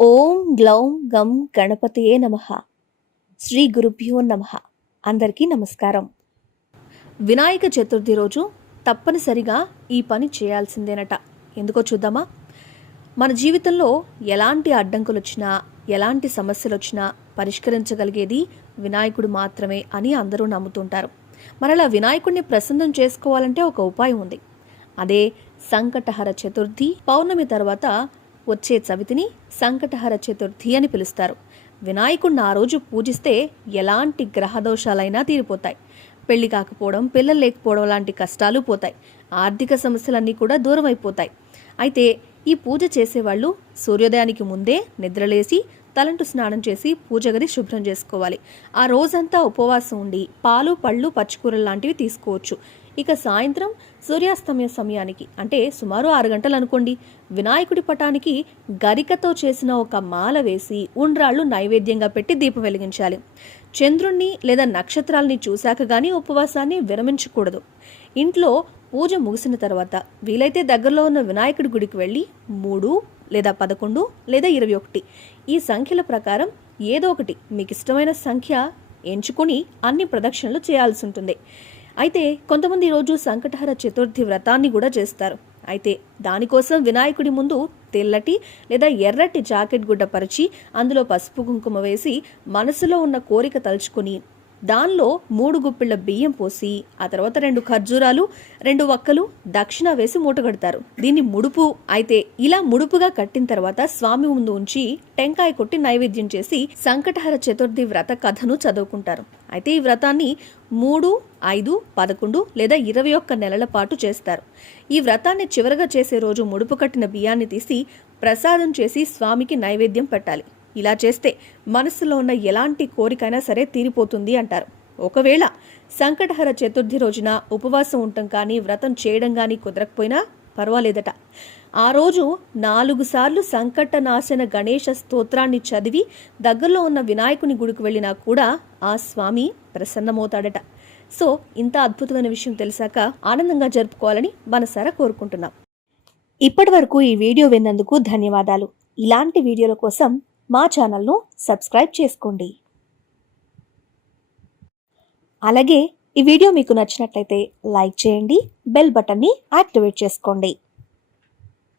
ఓం గ్లౌం గం గణపతయే నమ. శ్రీ గురుభ్యో నమ. అందరికీ నమస్కారం. వినాయక చతుర్థి రోజు తప్పనిసరిగా ఈ పని చేయాల్సిందేనట. ఎందుకో చూద్దామా? మన జీవితంలో ఎలాంటి అడ్డంకులు వచ్చినా ఎలాంటి సమస్యలు వచ్చినా పరిష్కరించగలిగేది వినాయకుడు మాత్రమే అని అందరూ నమ్ముతుంటారు. మరలా వినాయకుడిని ప్రసన్నం చేసుకోవాలంటే ఒక ఉపాయం ఉంది. అదే సంకటహర చతుర్థి పౌర్ణమి తర్వాత వచ్చే చవితిని సంకటహర చతుర్థి అని పిలుస్తారు. వినాయకుడిని ఆ రోజు పూజిస్తే ఎలాంటి గ్రహదోషాలైనా తీరిపోతాయి. పెళ్ళి కాకపోవడం పిల్లలు లేకపోవడం లాంటి కష్టాలు పోతాయి. ఆర్థిక సమస్యలన్నీ కూడా దూరం అయిపోతాయి అయితే ఈ పూజ చేసేవాళ్ళు సూర్యోదయానికి ముందే నిద్రలేసి తలంటు స్నానం చేసి పూజ గది శుభ్రం చేసుకోవాలి. ఆ రోజంతా ఉపవాసం ఉండి పాలు పళ్ళు పచ్చికూరలు లాంటివి తీసుకోవచ్చు. ఇక సాయంత్రం సూర్యాస్తమయ సమయానికి అంటే సుమారు ఆరు గంటలు అనుకోండి వినాయకుడి పటానికి గరికతో చేసిన ఒక మాల వేసి ఉండ్రాళ్ళు నైవేద్యంగా పెట్టి దీపం వెలిగించాలి. చంద్రుణ్ణి లేదా నక్షత్రాల్ని చూశాక గానీ ఉపవాసాన్ని విరమించకూడదు. ఇంట్లో పూజ ముగిసిన తర్వాత వీలైతే దగ్గరలో ఉన్న వినాయకుడి గుడికి వెళ్ళి మూడు లేదా పదకొండు లేదా ఇరవై ఒకటి ఈ సంఖ్యల ప్రకారం ఏదో ఒకటి మీకు ఇష్టమైన సంఖ్య ఎంచుకొని అన్ని ప్రదక్షిణలు చేయాల్సి ఉంటుంది. అయితే కొంతమంది రోజు సంకటహర చతుర్థి వ్రతాన్ని కూడా చేస్తారు. అయితే దానికోసం వినాయకుడి ముందు తెల్లటి లేదా ఎర్రటి జాకెట్ గుడ్డ పరిచి అందులో పసుపు కుంకుమ వేసి మనసులో ఉన్న కోరిక తలుచుకొని దానిలో మూడు గుప్పిళ్ళ బియ్యం పోసి ఆ తర్వాత రెండు ఖర్జూరాలు రెండు వక్కలు దక్షిణ వేసి మూటగడతారు దీన్ని ముడుపు అయితే ఇలా ముడుపుగా కట్టిన తర్వాత స్వామి ముందు ఉంచి టెంకాయ కొట్టి నైవేద్యం చేసి సంకటహర చతుర్థి వ్రత కథను చదువుకుంటారు. అయితే ఈ వ్రతాన్ని మూడు ఐదు పదకొండు లేదా ఇరవై ఒక్క నెలల పాటు చేస్తారు. ఈ వ్రతాన్ని చివరగా చేసే రోజు ముడుపు కట్టిన బియ్యాన్ని తీసి ప్రసాదం చేసి స్వామికి నైవేద్యం పెట్టాలి. ఇలా చేస్తే మనసులో ఉన్న ఎలాంటి కోరికైనా సరే తీరిపోతుంది అంటారు. ఒకవేళ సంకటహర చతుర్థి రోజున ఉపవాసం ఉండటం కానీ వ్రతం చేయడం కానీ కుదరకపోయినా పర్వాలేదట. ఆ రోజు నాలుగు సార్లు సంకటనాశన గణేష స్తోత్రాన్ని చదివి దగ్గరలో ఉన్న వినాయకుని గుడికి వెళ్ళినా కూడా ఆ స్వామి ప్రసన్నమవుతాడట. సో ఇంత అద్భుతమైన విషయం తెలిసాక ఆనందంగా జరుపుకోవాలని మనసారా కోరుకుంటున్నాం. ఇప్పటి వరకు ఈ వీడియో విన్నందుకు ధన్యవాదాలు. ఇలాంటి వీడియోల కోసం మా ఛానల్ను సబ్స్క్రైబ్ చేసుకోండి. అలాగే ఈ వీడియో మీకు నచ్చినట్లయితే లైక్ చేయండి బెల్ బటన్ని యాక్టివేట్ చేసుకోండి.